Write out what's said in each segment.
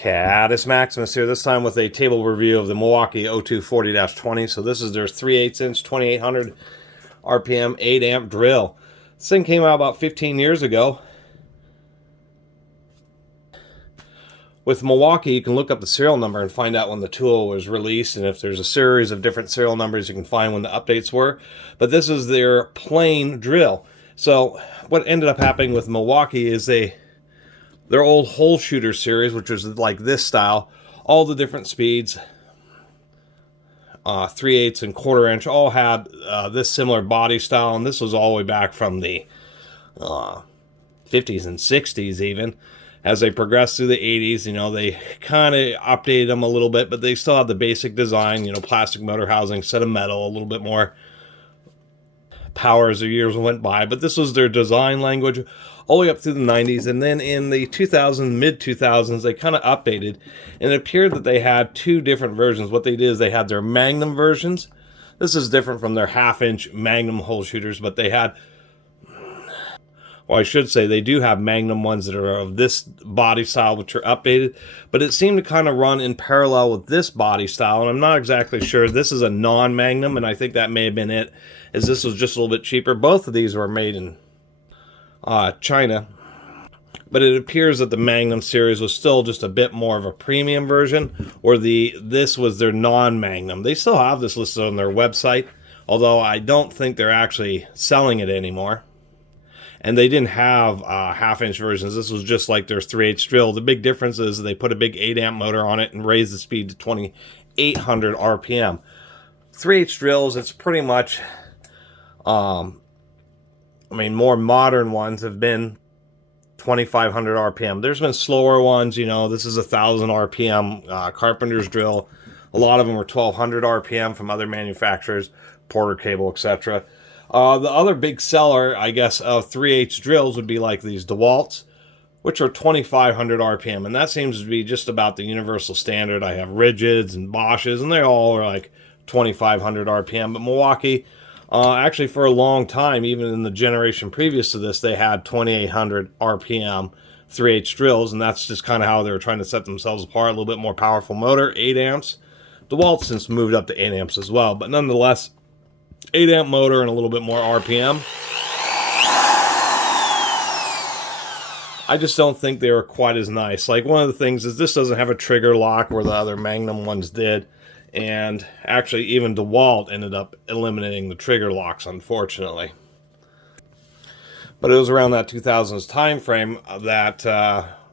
Catus Maximus here, this time with a table review of the Milwaukee 0240-20. So this is their 3/8 inch, 2800 RPM, 8 amp drill. This thing came out about 15 years ago. With Milwaukee, you can look up the serial number and find out when the tool was released, and if there's a series of different serial numbers, you can find when the updates were. But this is their plain drill. So what ended up happening with Milwaukee is their old hole shooter series, which was like this style, all the different speeds, 3/8 and 1/4 inch, all had this similar body style, and this was all the way back from the 50s and 60s even. As they progressed through the 80s, you know, they kind of updated them a little bit, but they still had the basic design, you know, plastic motor housing, set of metal, a little bit more power as the years went by. But this was their design language all the way up through the 90s, and then in the 2000s, mid-2000s, they kind of updated, and it appeared that they had two different versions. What they did is they had their Magnum versions. This is different from their half-inch Magnum hole shooters, but they had, well, I should say they do have Magnum ones that are of this body style, which are updated, but it seemed to kind of run in parallel with this body style, and I'm not exactly sure. This is a non-Magnum, and I think that may have been it, as this was just a little bit cheaper. Both of these were made in China, but it appears that the Magnum series was still just a bit more of a premium version, or this was their non-Magnum. They still have this listed on their website, although I don't think they're actually selling it anymore. And they didn't have half-inch versions. This was just like their 3/8 drill. The big difference is they put a big 8 amp motor on it and raised the speed to 2800 RPM. 3/8 drills, it's pretty much, I mean, more modern ones have been 2500 RPM. There's been slower ones, you know, this is 1000 RPM Carpenter's drill. A lot of them were 1200 RPM from other manufacturers, Porter Cable, etc. The other big seller, I guess, of 3/8 drills would be like these DeWalt's, which are 2500 RPM, and that seems to be just about the universal standard. I have Rigids and Bosches, and they all are like 2500 RPM, but Milwaukee, actually for a long time, even in the generation previous to this, they had 2800 RPM 3/8 drills, and that's just kind of how they were trying to set themselves apart. A little bit more powerful motor, 8 amps. DeWalt since moved up to 8 amps as well, but nonetheless, 8 amp motor and a little bit more RPM. I just don't think they were quite as nice. Like, one of the things is this doesn't have a trigger lock where the other Magnum ones did. And actually, even DeWalt ended up eliminating the trigger locks, unfortunately. But it was around that 2000s time frame that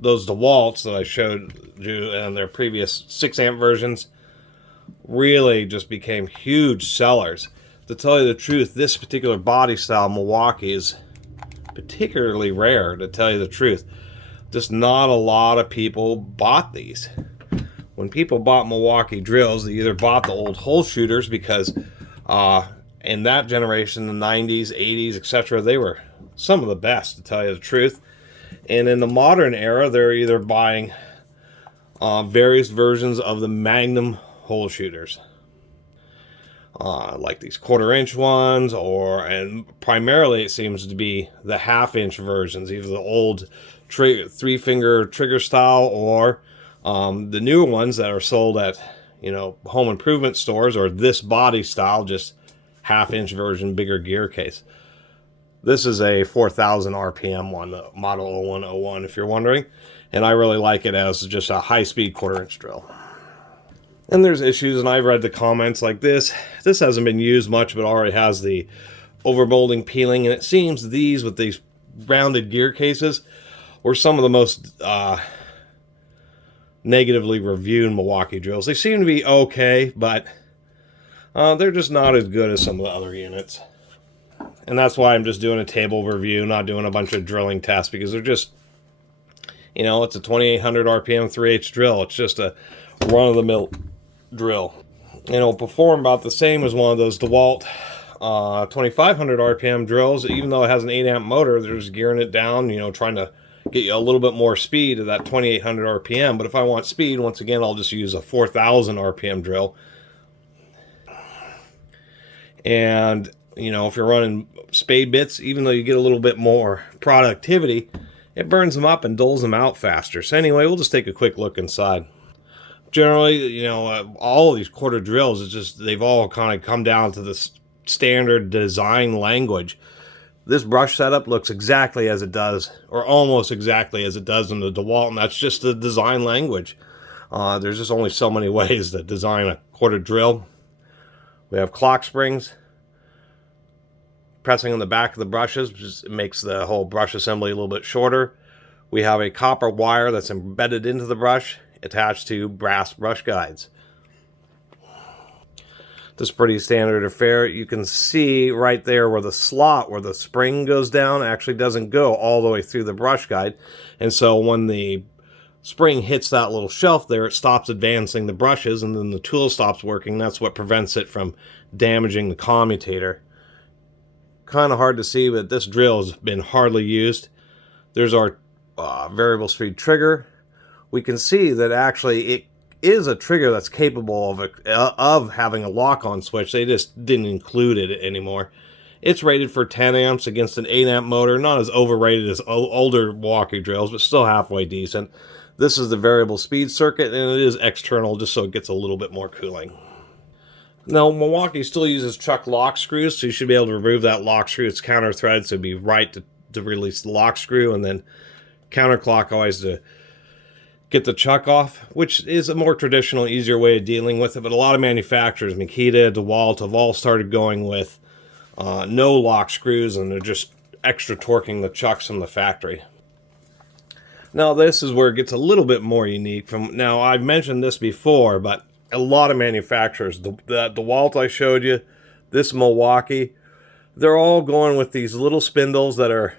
those DeWalt's that I showed you in their previous 6 amp versions really just became huge sellers. To tell you the truth, this particular body style Milwaukee is particularly rare, to tell you the truth. Just not a lot of people bought these. When people bought Milwaukee drills, they either bought the old hole shooters because in that generation, the 90s, 80s, etc., they were some of the best, to tell you the truth. And in the modern era, they're either buying various versions of the Magnum hole shooters, like these 1/4 inch ones, and primarily it seems to be the half-inch versions, either the old 3-finger trigger style, or the newer ones that are sold at, you know, home improvement stores, or this body style, just half-inch version, bigger gear case. This is a 4000 RPM one, the model 0101, if you're wondering, and I really like it as just a high-speed 1/4 inch drill. And there's issues, and I've read the comments like this. This hasn't been used much, but already has the overmolding peeling, and it seems these with these rounded gear cases were some of the most negatively reviewed Milwaukee drills. They seem to be okay, but they're just not as good as some of the other units. And that's why I'm just doing a table review, not doing a bunch of drilling tests, because they're just, you know, it's a 2800 RPM 3/8 drill. It's just a run-of-the-mill drill. And it'll perform about the same as one of those DeWalt 2500 RPM drills. Even though it has an 8 amp motor, they're just gearing it down, you know, trying to get you a little bit more speed at that 2800 RPM. But if I want speed, once again, I'll just use a 4000 RPM drill. And, you know, if you're running spade bits, even though you get a little bit more productivity, it burns them up and doles them out faster. So anyway, we'll just take a quick look inside. Generally, you know, all of these quarter drills, it's just, they've all kind of come down to this standard design language. This brush setup looks exactly as it does, or almost exactly as it does in the DeWalt, and that's just the design language. There's just only so many ways to design a quarter drill. We have clock springs. Pressing on the back of the brushes just makes the whole brush assembly a little bit shorter. We have a copper wire that's embedded into the brush, attached to brass brush guides. This is pretty standard affair. You can see right there where the slot where the spring goes down actually doesn't go all the way through the brush guide, and so when the spring hits that little shelf there, it stops advancing the brushes, and then the tool stops working. That's what prevents it from damaging the commutator. Kind of hard to see, but this drill has been hardly used. There's our variable speed trigger. We can see that actually it is a trigger that's capable of having a lock-on switch. They just didn't include it anymore. It's rated for 10 amps against an 8 amp motor. Not as overrated as older Milwaukee drills, but still halfway decent. This is the variable speed circuit, and it is external just so it gets a little bit more cooling. Now, Milwaukee still uses chuck lock screws, so you should be able to remove that lock screw. It's counter thread, so it'd be right to release the lock screw, and then counterclockwise to get the chuck off, which is a more traditional, easier way of dealing with it. But a lot of manufacturers, Makita, DeWalt, have all started going with no lock screws, and they're just extra torquing the chucks from the factory. Now, this is where it gets a little bit more unique. Now, I've mentioned this before, but a lot of manufacturers, the DeWalt I showed you, this Milwaukee, they're all going with these little spindles that are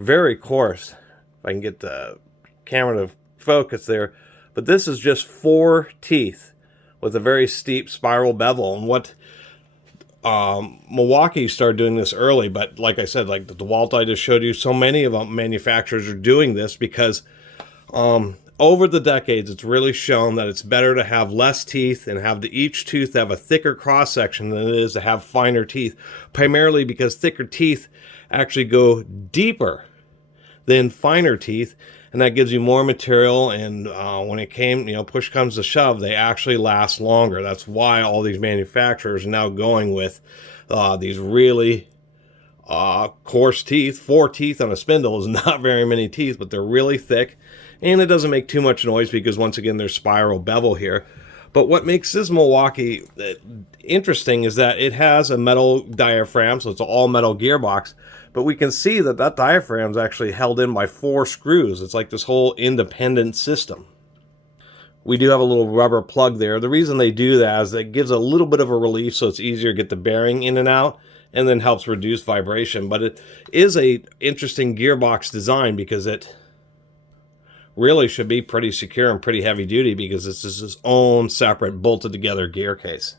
very coarse. If I can get the camera to focus there. But this is just 4 teeth with a very steep spiral bevel. And what Milwaukee started doing this early, but like I said, like the DeWalt I just showed you, so many of them manufacturers are doing this because over the decades, it's really shown that it's better to have less teeth and have each tooth have a thicker cross-section than it is to have finer teeth, primarily because thicker teeth actually go deeper than finer teeth, and that gives you more material, and when it came, push comes to shove, they actually last longer. That's why all these manufacturers are now going with these really coarse teeth. 4 teeth on a spindle is not very many teeth, but they're really thick, and it doesn't make too much noise because, once again, there's spiral bevel here. But what makes this Milwaukee interesting is that it has a metal diaphragm, so it's an all-metal gearbox, but we can see that that diaphragm is actually held in by 4 screws. It's like this whole independent system. We do have a little rubber plug there. The reason they do that is that it gives a little bit of a relief, so it's easier to get the bearing in and out, and then helps reduce vibration. But it is a interesting gearbox design because it really should be pretty secure and pretty heavy duty because this is its own separate bolted together gear case.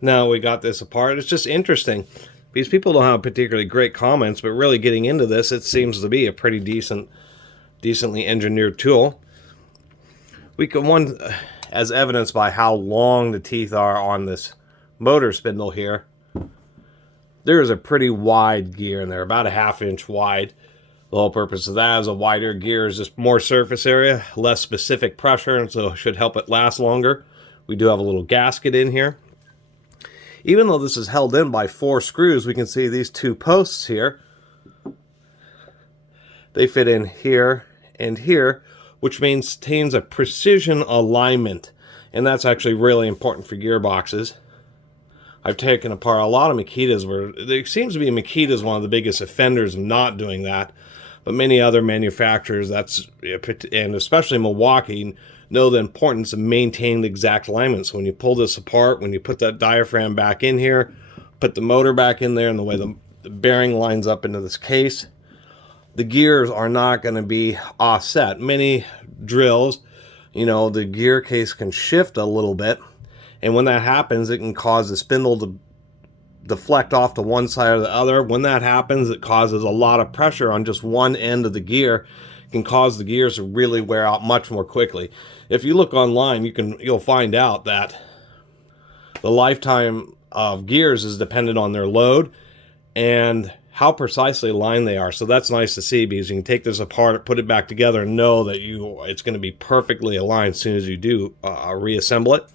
Now we got this apart. It's just interesting because people don't have particularly great comments, but really getting into this, it seems to be a pretty decently engineered tool. We can, as evidenced by how long the teeth are on this motor spindle here, there is a pretty wide gear in there, about a 1/2 inch wide. The whole purpose of that is a wider gear is just more surface area, less specific pressure, and so it should help it last longer. We do have a little gasket in here. Even though this is held in by 4 screws, we can see these 2 posts here. They fit in here and here, which maintains a precision alignment, and that's actually really important for gearboxes. I've taken apart a lot of Makitas where there seems to be Makita's one of the biggest offenders of not doing that, but many other manufacturers, and especially Milwaukee, know the importance of maintaining the exact alignment. So when you pull this apart, when you put that diaphragm back in here, put the motor back in there, and the way the bearing lines up into this case, the gears are not going to be offset. Many drills, the gear case can shift a little bit, and when that happens, it can cause the spindle to deflect off to one side or the other. When that happens, it causes a lot of pressure on just one end of the gear. It can cause the gears to really wear out much more quickly. If you look online, you'll find out that the lifetime of gears is dependent on their load and how precisely aligned they are. So that's nice to see, because you can take this apart, put it back together, and know that it's going to be perfectly aligned as soon as you do reassemble it.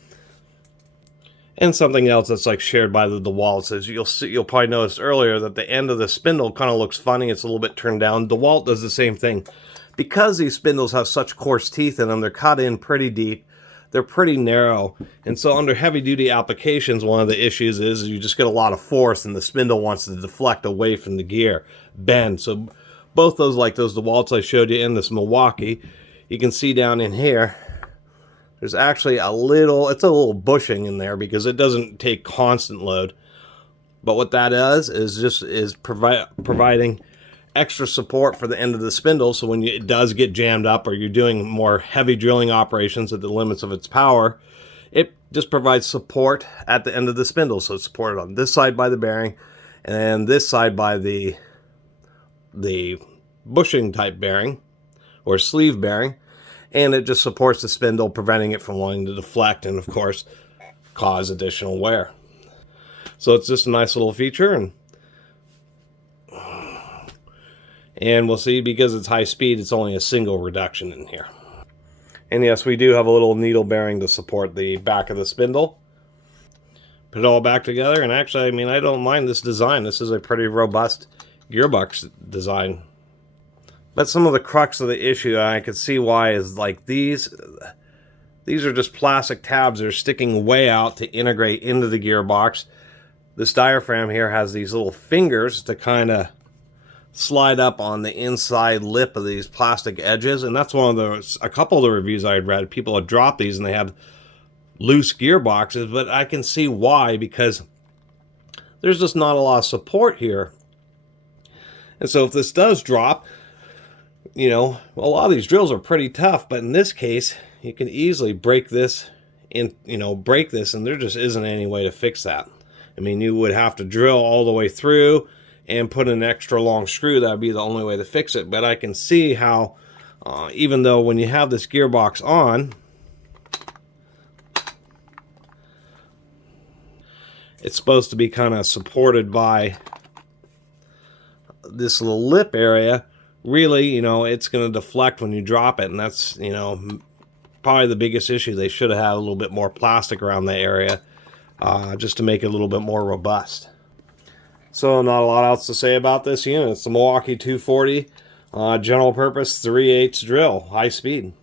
And something else that's like shared by the DeWalt is you'll probably notice earlier that the end of the spindle kind of looks funny. It's a little bit turned down. DeWalt does the same thing. Because these spindles have such coarse teeth in them, they're cut in pretty deep. They're pretty narrow. And so under heavy-duty applications, one of the issues is you just get a lot of force and the spindle wants to deflect away from the gear, bend. So both those, like those DeWalts I showed you in this Milwaukee, you can see down in here, there's actually it's a little bushing in there because it doesn't take constant load. But what that is providing extra support for the end of the spindle, so when it does get jammed up or you're doing more heavy drilling operations at the limits of its power, it just provides support at the end of the spindle. So it's supported on this side by the bearing and this side by the bushing type bearing or sleeve bearing, and it just supports the spindle, preventing it from wanting to deflect and of course cause additional wear. So it's just a nice little feature, and we'll see, because it's high speed, it's only a single reduction in here. And yes, we do have a little needle bearing to support the back of the spindle. Put it all back together, and actually, I mean, I don't mind this design. This is a pretty robust gearbox design. But some of the crux of the issue, I could see why, is like these are just plastic tabs that are sticking way out to integrate into the gearbox. This diaphragm here has these little fingers to kind of slide up on the inside lip of these plastic edges, and that's a couple of the reviews I had read. People had dropped these and they had loose gearboxes, but I can see why, because there's just not a lot of support here. And so if this does drop, you know, a lot of these drills are pretty tough, but in this case, you can easily break this and there just isn't any way to fix that. I mean, you would have to drill all the way through and put an extra long screw. That would be the only way to fix it. But I can see how, even though when you have this gearbox on, it's supposed to be kind of supported by this little lip area, really, you know, it's going to deflect when you drop it. And that's, you know, probably the biggest issue. They should have had a little bit more plastic around the area, just to make it a little bit more robust. So not a lot else to say about this unit. It's the Milwaukee 240 general purpose 3/8 drill, high speed.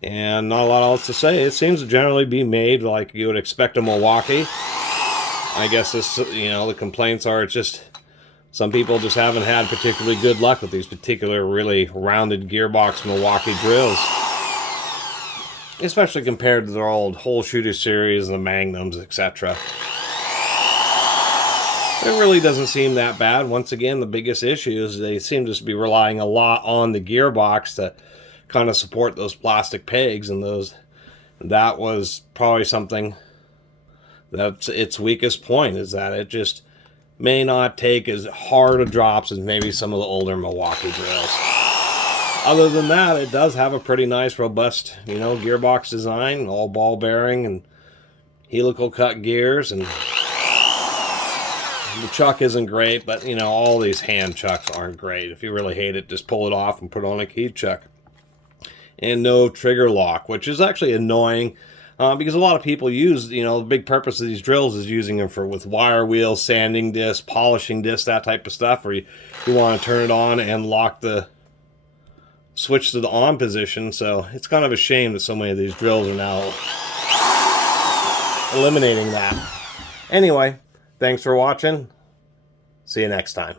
And not a lot else to say. It seems to generally be made like you would expect a Milwaukee. I guess this, you know, the complaints are it's just some people just haven't had particularly good luck with these particular really rounded gearbox Milwaukee drills, especially compared to their old hole shooter series and the Magnums, etc. It really doesn't seem that bad. Once again, the biggest issue is they seem to be relying a lot on the gearbox to kind of support those plastic pegs, and that was probably something that's its weakest point, is that it just may not take as hard a drops as maybe some of the older Milwaukee drills. Other than that, it does have a pretty nice, robust, you know, gearbox design, all ball bearing and helical cut gears, and the chuck isn't great, but, you know, all these hand chucks aren't great. If you really hate it, just pull it off and put on a key chuck. And no trigger lock, which is actually annoying, because a lot of people use, you know, the big purpose of these drills is using them with wire wheels, sanding discs, polishing discs, that type of stuff, where you want to turn it on and lock the switch to the on position. So it's kind of a shame that so many of these drills are now eliminating that. Anyway, thanks for watching. See you next time.